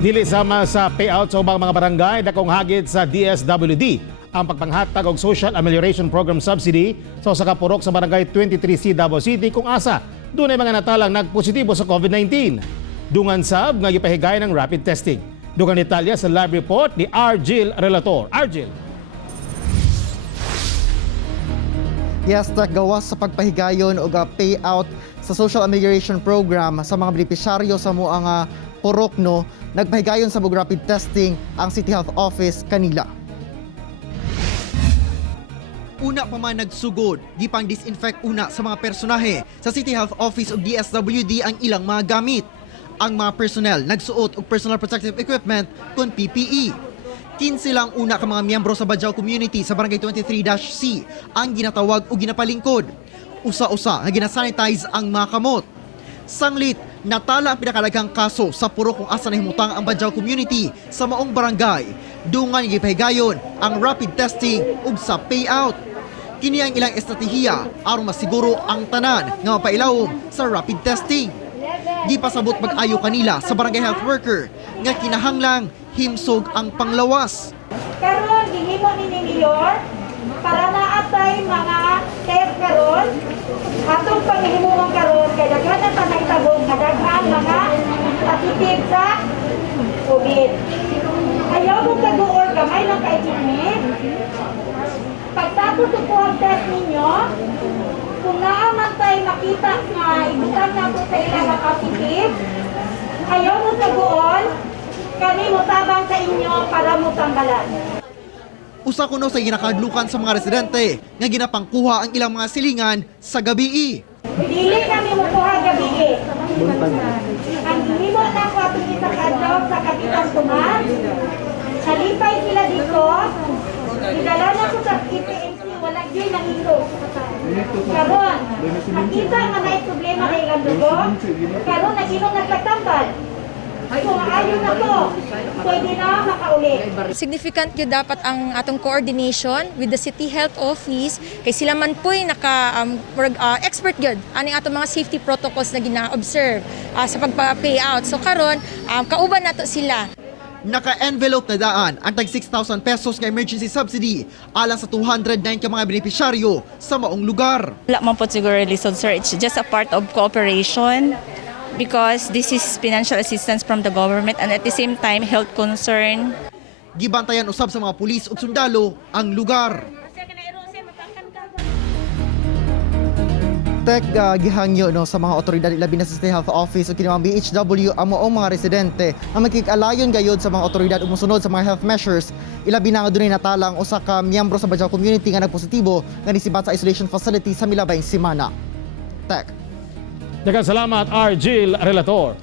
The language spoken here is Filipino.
Dili sama sa payout sa ubang mga barangay dakong hagit sa DSWD ang pagpanghatag og Social Amelioration Program subsidy sa usa ka purok sa barangay 23C Davao City kung asa dunay mga natalang nagpositibo sa COVID-19. Dungan sab nga gipahigay ng rapid testing. Dugang detalya sa live report ni Argil Relator. Argil. Yes, gawas sa pagpahigayon o payout sa Social Amelioration Program sa mga benepisyaryo sa muang purok no, nagpahigayon sa rapid testing ang City Health Office kanila. Una pa man nagsugod, gipang disinfect una sa mga personahe sa City Health Office o DSWD ang ilang mga gamit. Ang mga personnel nagsuot og personal protective equipment kon PPE. 15 lang una ka mga miyembro sa Bajau community sa Barangay 23-C ang ginatawag o ginapalingkod. Usa-usa nga ginasanitize ang mga kamot. Sanglit, natala ang pinakalagang kaso sa purok kung asa nahimutang ang Bajau community sa maong barangay. Dungan gipahigayon ang rapid testing ug sa payout. Kini ang ilang estratehiya aron masiguro ang tanan nga mapailawom sa rapid testing. Gipasabot mag-ayo kanila sa barangay health worker nga kinahanglang himsog ang panglawas. Karon gihimo ni Mayor para naatay mga test karon atong panghimuon karon kay daghan na naitabong nga daghang mga positive sa COVID. Ayaw mo kaguor gamay lang kay Jimmy. Pagtapos po ang test ninyo, kung naaman tayo makita nga ibutan na po sa ilang mga positive, ayaw mo kaguon, kami mo tabang sa inyo para mo tanggalan. Usa kuno sa ginakadlukan sa mga residente nga ginapangkuha ang ilang mga silingan sa gabii. Dili kami mo kuha gabi. Ang hinimo na ko atong isakadlaw sa Kapitan Tumas. Salipay sila dito. Idala na ko sa PPMC, wala dyan nahilo. Karon, nakita nga na problema na ilang dugo. Karon, nag-inom nagpagtambal. Kung ayaw na to, pwede na makaulit. Significant yun dapat ang atong coordination with the City Health Office kay sila man po'y expert yun aning atong mga safety protocols na gina-observe sa pagpa-payout. So karon kauban nato sila. Naka-envelope na daan ang tag 6,000 pesos nga emergency subsidy alang sa 209 ka mga benepisyaryo sa maong lugar. Wala man po siguro lisod, sir. It's just a part of cooperation because this is financial assistance from the government and at the same time health concern. Gibantayan usab sa mga pulis ug sundalo ang lugar. Gihangyo no sa mga otoridad ilabi na sa City Health Office o kinamang BHW ang moong mga residente ang makikalayon gayod sa mga otoridad ug mosunod sa mga health measures ilabi na nga dunay natalang usa ka miyembro sa Bajau community nga nagpositibo nga nisibat sa isolation facility sa milabayng semana. Daghang salamat Argil Relator.